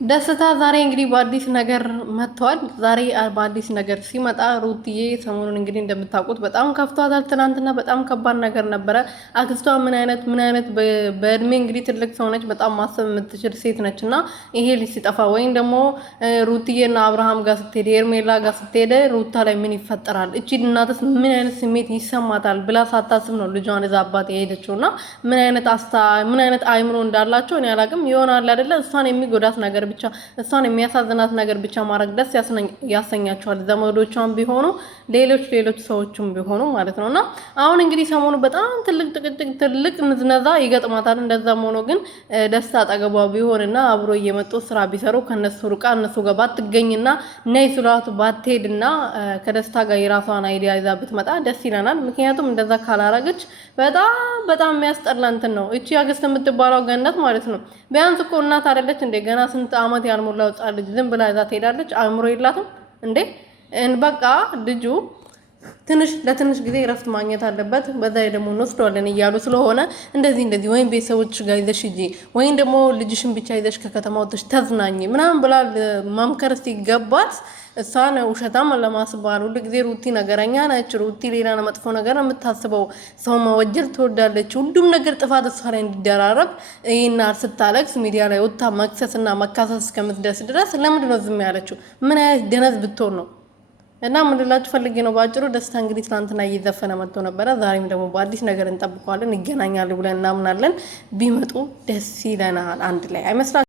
ደስታ ዛሬ እንግዲህ በአዲስ ነገር መጥቷል። ዛሬ በአዲስ ነገር ሲመጣ ሩትዬ ሰሞኑን እንግዲህ እንደምታውቁት በጣም ከፍቷታል። ትናንትና በጣም ከባድ ነገር ነበረ። አክስቷ ምን አይነት በእድሜ እንግዲህ ትልቅ ሰው ነች፣ በጣም ማሰብ የምትችል ሴት ነች እና ይሄ ልጅ ሲጠፋ ወይም ደግሞ ሩትዬና አብርሃም ጋር ስትሄድ ኤርሜላ ጋር ስትሄድ ሩታ ላይ ምን ይፈጠራል፣ እቺ እናትስ ምን አይነት ስሜት ይሰማታል ብላ ሳታስብ ነው ልጇን እዛ አባት የሄደችው እና ምን አይነት አይምሮ እንዳላቸው እኔ አላውቅም። ይሆናል አይደለ እሷን የሚጎዳት ነገር ብቻ እሷን የሚያሳዝናት ነገር ብቻ ማድረግ ደስ ያሰኛቸዋል። ዘመዶቿም ቢሆኑ ሌሎች ሰዎችም ቢሆኑ ማለት ነውና አሁን እንግዲህ ሰሞኑ በጣም ትልቅ ንዝነዛ ይገጥማታል። እንደዛም ሆኖ ግን ደስታ አጠገቧ ቢሆንና አብሮ እየመጡ ስራ ቢሰሩ ከነሱ ርቃ እነሱ ጋር ባትገኝና ነይ ስሏት ባትሄድና ከደስታ ጋር የራሷን አይዲያ ይዛ ብትመጣ ደስ ይለናል። ምክንያቱም እንደዛ ካላረገች በጣም የሚያስጠላ እንትን ነው። እቺ አገስት የምትባለው ገነት ማለት ነው። ቢያንስ እኮ እናት አይደለች እንዴ? ገና ስንት አመት ያልሞላው ጻ ልጅ ዝም ብላ ይዛ ትሄዳለች? አእምሮ የላትም እንዴ? በቃ ልጁ ለትንሽ ጊዜ እረፍት ማግኘት አለበት። በዛ ላይ ደግሞ እንወስደዋለን እያሉ ስለሆነ እንደዚህ ወይም ቤተሰቦች ጋር ይዘሽ ሂጂ ወይም ደግሞ ልጅሽን ብቻ ይዘሽ ከከተማ ወጥተሽ ተዝናኝ ምናምን ብላ ማምከር ሲገባት እሷን ውሸታም ለማስባል ሁሉ ጊዜ ሩቲ ነገረኛ ነች። ሩቲ ሌላ መጥፎ ነገር የምታስበው ሰው መወጀል ትወዳለች። ሁሉም ነገር ጥፋት እሷ ላይ እንዲደራረብ ይሄና ስታለቅስ ሚዲያ ላይ ወጣ መክሰስና መካሰስ እስከምትደርስ ድረስ ለምንድን ነው ዝም ያለችው? ምን አይነት ደነዝ ብትሆን ነው? እና ምን ልላችሁ ፈልጌ ነው ባጭሩ ደስታ እንግዲህ ትናንትና እየዘፈነ መጥቶ ነበረ። ዛሬም ደግሞ በአዲስ ነገር እንጠብቀዋለን። ይገናኛሉ ብለን እናምናለን። ቢመጡ ደስ ይለናል። አንድ ላይ አይመስላችሁም?